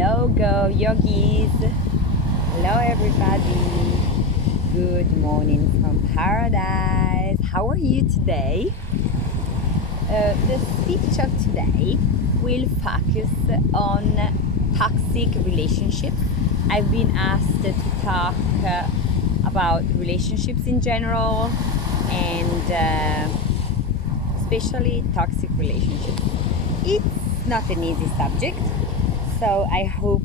Hello, go Yogis. Hello, everybody. Good morning from paradise. How are you today? The speech of today will focus on toxic relationships. I've been asked to talk about relationships in general and especially toxic relationships. It's not an easy subject, so I hope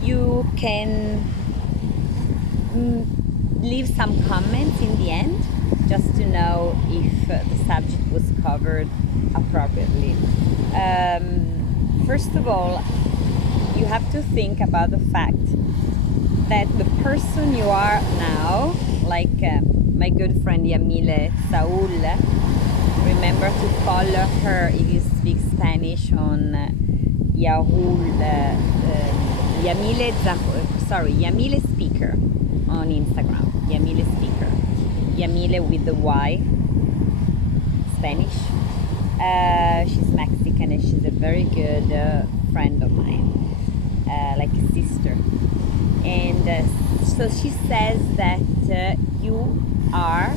you can leave some comments in the end just to know if the subject was covered appropriately. First of all, you have to think about the fact that the person you are now, like my good friend Yamile Saul, remember to follow her if you speak Spanish on Yamile Speaker on Instagram. Yamile Speaker. Yamile with the Y, Spanish. She's Mexican and she's a very good friend of mine, like a sister. And so she says that you are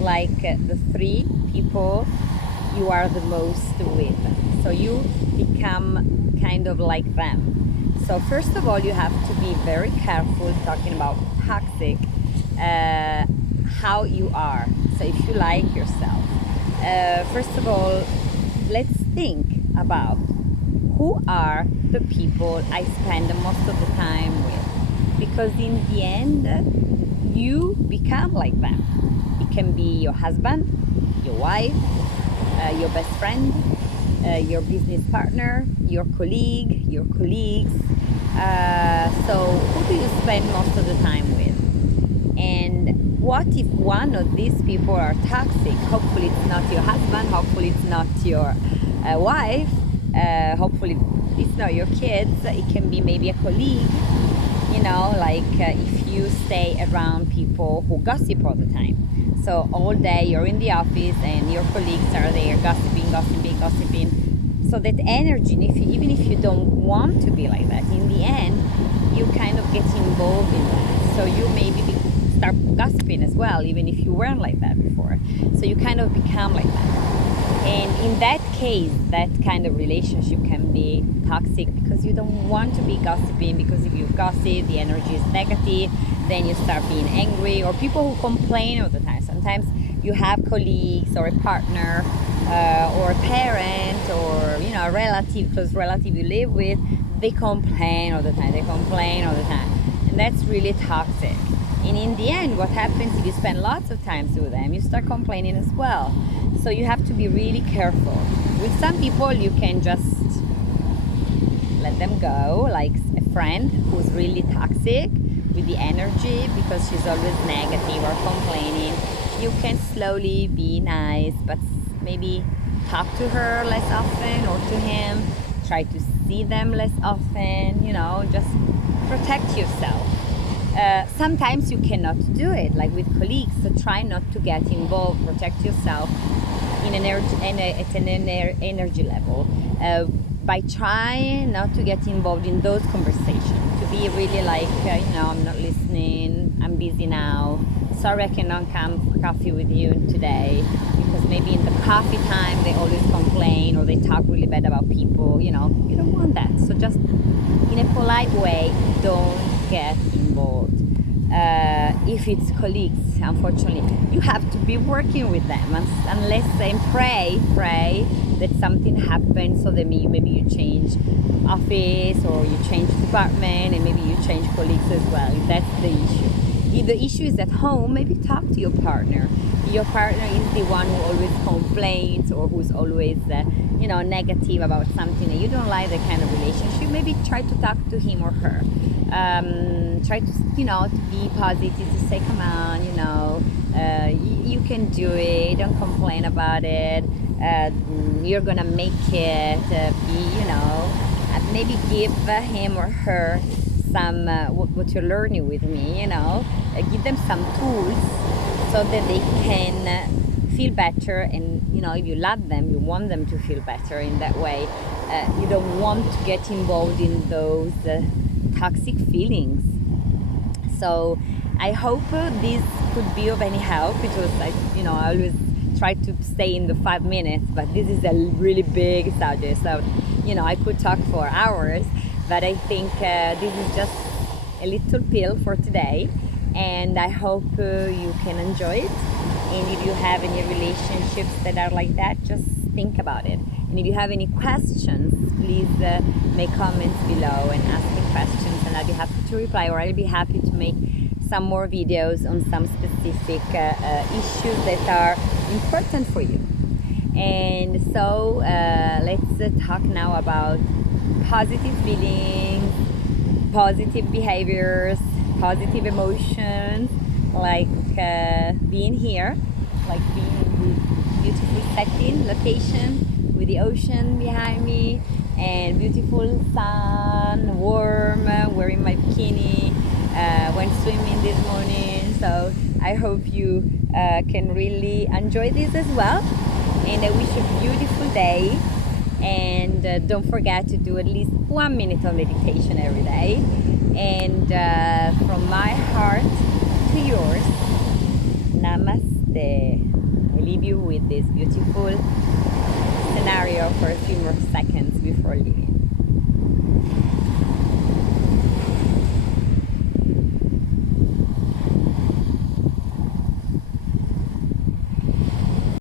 like the three people you are the most with. So you become kind of like them. So first of all, you have to be very careful talking about toxic, how you are. So if you like yourself, first of all, let's think about who are the people I spend most of the time with, because in the end you become like them. It can be your husband, your wife, your best friend, your business partner, your colleague, your colleagues. So who do you spend most of the time with? And what if one of these people are toxic? Hopefully it's not your husband, hopefully it's not your wife, hopefully it's not your kids. It can be maybe a colleague, like if you stay around people who gossip all the time. So all day you're in the office and your colleagues are there gossiping. So that energy, even if you don't want to be like that, in the end, you kind of get involved in that. So you maybe start gossiping as well, even if you weren't like that before. So you kind of become like that. And in that case, that kind of relationship can be toxic because you don't want to be gossiping, because if you gossip, the energy is negative, then you start being angry, or people who complain all the time. Sometimes you have colleagues or a partner or a parent or a relative, close relative you live with, they complain all the time, and that's really toxic. And in the end, what happens if you spend lots of time with them, you start complaining as well. So you have to be really careful. With some people you can just let them go, like a friend who's really toxic with the energy because she's always negative or complaining. You can slowly be nice, but maybe talk to her less often, or to him, try to see them less often, just protect yourself. Sometimes you cannot do it, like with colleagues, so try not to get involved, protect yourself at an energy level by trying not to get involved in those conversations, to be really like, I'm not listening, I'm busy now, sorry I cannot come for coffee with you today, because maybe in the coffee time they always complain or they talk really bad about people. You don't want that. So just in a polite way, don't get involved. If it's colleagues, unfortunately, you have to be working with them unless and pray that something happens, so that maybe you change office or you change department and maybe you change colleagues as well, if that's the issue. If the issue is at home, maybe talk to your partner. If your partner is the one who always complains or who's always negative about something and you don't like that kind of relationship, maybe try to talk to him or her. Try to to be positive, to say, come on, you can do it, don't complain about it, you're gonna make it, maybe give him or her some what you're learning with me, give them some tools so that they can feel better, and if you love them, you want them to feel better in that way. You don't want to get involved in those toxic feelings. So I hope this could be of any help. It was I always try to stay in the 5 minutes, but this is a really big subject, so I could talk for hours, but I think this is just a little pill for today, and I hope you can enjoy it. And if you have any relationships that are like that, just think about it. And if you have any questions, please make comments below and ask me questions, and I'll be happy to reply, or I'll be happy to make some more videos on some specific issues that are important for you. And so let's talk now about positive feelings, positive behaviors, positive emotions, like being here, like being in this beautiful setting, location with the ocean behind me and beautiful sun, warm, wearing my bikini, went swimming this morning. So I hope you can really enjoy this as well, and I wish you a beautiful day. And don't forget to do at least 1 minute of meditation every day. And from my heart to yours, Namaste. I leave you with this beautiful scenario for a few more seconds before leaving.